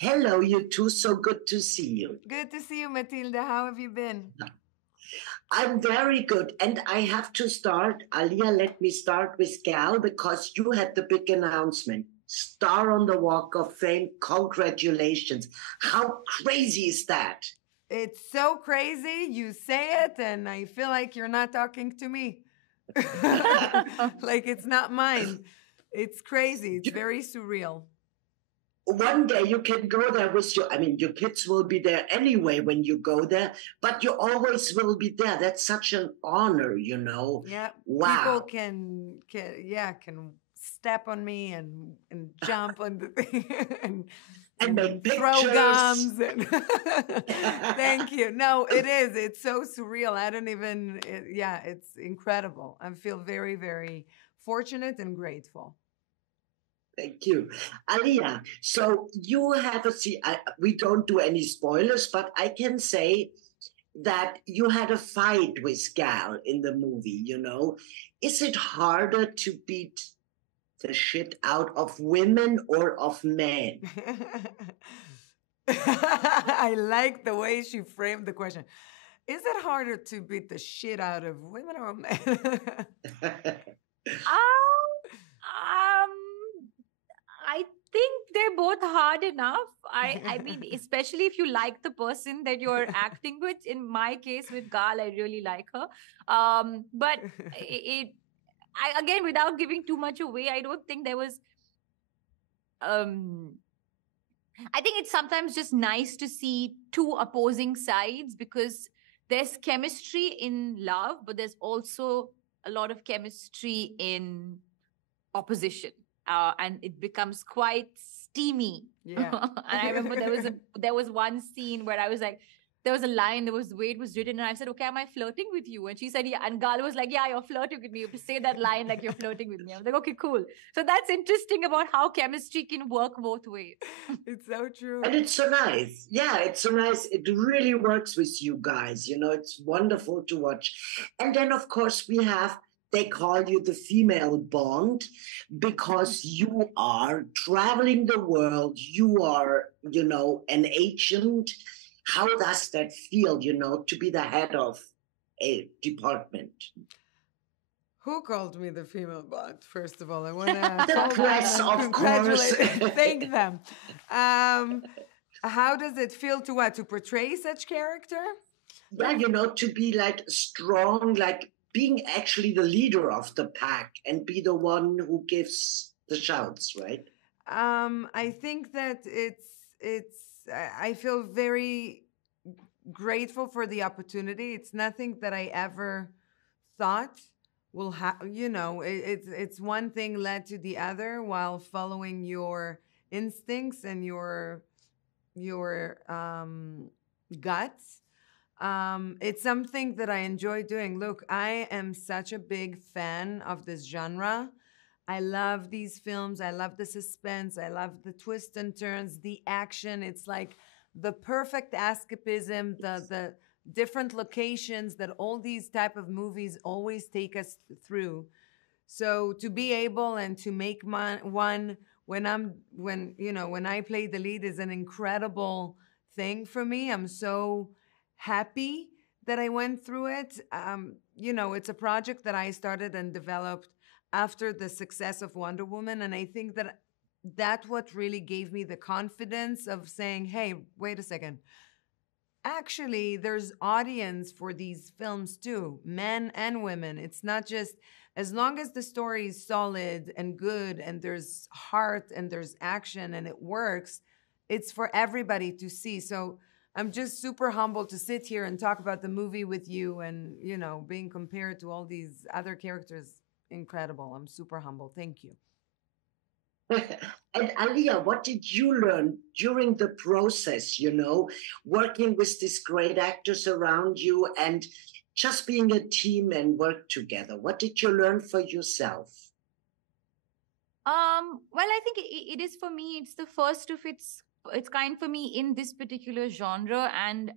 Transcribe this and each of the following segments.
Hello, you two. So good to see you. Good to see you, Matilda. How have you been? I'm very good. And I have to start. Alia, let me start with Gal because you had the big announcement. Star on the Walk of Fame. Congratulations. How crazy is that? It's so crazy. You say it, and I feel like you're not talking to me. Like it's not mine. It's crazy. It's very surreal. One day you can go there with your kids will be there anyway when you go there, but you always will be there. That's such an honor, you know. Yeah. Wow. People can step on me and jump on the thing And make pictures. Throw gums. And Thank you. No, it is. It's so surreal. I don't even, it's incredible. I feel very, very fortunate and grateful. Thank you. Alia, so you have we don't do any spoilers, but I can say that you had a fight with Gal in the movie, you know. Is it harder to beat the shit out of women or of men? I like the way she framed the question. Is it harder to beat the shit out of women or men? I think they're both hard enough. I mean, especially if you like the person that you're acting with. In my case with Gal, I really like her. But again, without giving too much away, I don't think there was. I think it's sometimes just nice to see two opposing sides because there's chemistry in love, but there's also a lot of chemistry in opposition. And it becomes quite steamy. Yeah. And I remember there was one scene where I was like, there was a line, the way it was written, and I said, okay, am I flirting with you? And she said, yeah. And Gal was like, yeah, you're flirting with me. You have to say that line like you're flirting with me. I was like, okay, cool. So that's interesting about how chemistry can work both ways. It's so true. And it's so nice. Yeah, it's so nice. It really works with you guys. You know, it's wonderful to watch. And then, of course, they call you the female Bond because you are traveling the world. You are, you know, an agent. How does that feel, you know, to be the head of a department? Who called me the female Bond? First of all, I want to the press, of course. Thank them. How does it feel to portray such character? Yeah, you know, to be like strong, like being actually the leader of the pack and be the one who gives the shouts, right? I think that I feel very grateful for the opportunity. It's nothing that I ever thought will happen. You know, it's one thing led to the other while following your instincts and your guts. It's something that I enjoy doing. Look, I am such a big fan of this genre. I love these films. I love the suspense. I love the twists and turns, the action. It's like the perfect escapism, the different locations that all these type of movies always take us through. So to be able and to make one when I play the lead is an incredible thing for me. I'm so happy that I went through it. It's a project that I started and developed after the success of Wonder Woman. And I think that what really gave me the confidence of saying, hey, wait a second. Actually, there's audience for these films too, men and women. It's not just, as long as the story is solid and good and there's heart and there's action and it works, it's for everybody to see. So I'm just super humbled to sit here and talk about the movie with you and, you know, being compared to all these other characters. Incredible. I'm super humble. Thank you. And Alia, what did you learn during the process, you know, working with these great actors around you and just being a team and work together? What did you learn for yourself? Well, I think it is for me, it's the first of its kind for me in this particular genre, and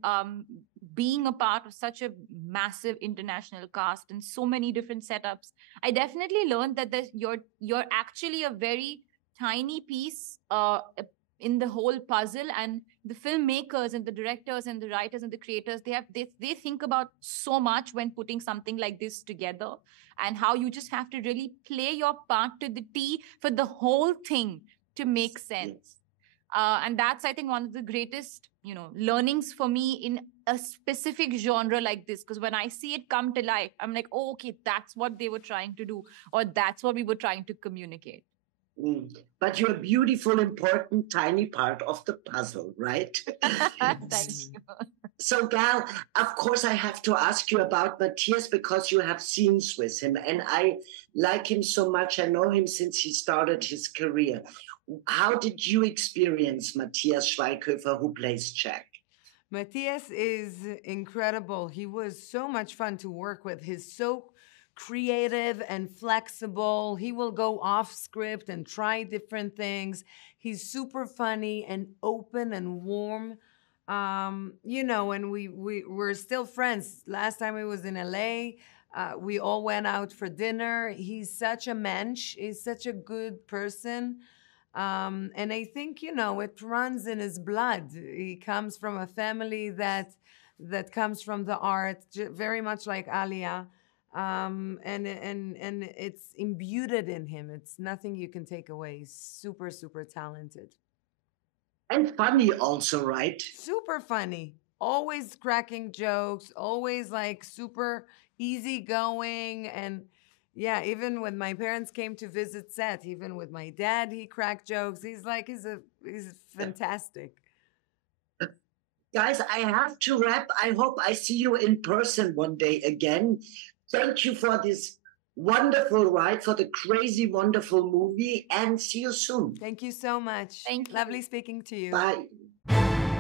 being a part of such a massive international cast and so many different setups, I definitely learned that you're actually a very tiny piece in the whole puzzle. And the filmmakers and the directors and the writers and the creators, they think about so much when putting something like this together, and how you just have to really play your part to the T for the whole thing to make sense. And that's, I think, one of the greatest, learnings for me in a specific genre like this. Because when I see it come to life, I'm like, oh, okay, that's what they were trying to do, or that's what we were trying to communicate. But you're a beautiful, important, tiny part of the puzzle, right? Thank you. So, Gal, of course, I have to ask you about Matthias, because you have scenes with him, and I like him so much. I know him since he started his career. How did you experience Matthias Schweighöfer, who plays Jack? Matthias is incredible. He was so much fun to work with. He's so creative and flexible. He will go off script and try different things. He's super funny and open and warm. And we're still friends. Last time he was in LA, we all went out for dinner. He's such a mensch. He's such a good person. And I think, it runs in his blood. He comes from a family that comes from the art, very much like Alia. And it's imbued in him. It's nothing you can take away. He's super, super talented. And funny also, right? Super funny. Always cracking jokes, always like super easygoing. And yeah, even when my parents came to visit set, even with my dad, he cracked jokes. He's fantastic. Guys, I have to wrap. I hope I see you in person one day again. Thank you for this wonderful ride, for the crazy, wonderful movie, and see you soon. Thank you so much. Thank you. Lovely speaking to you. Bye.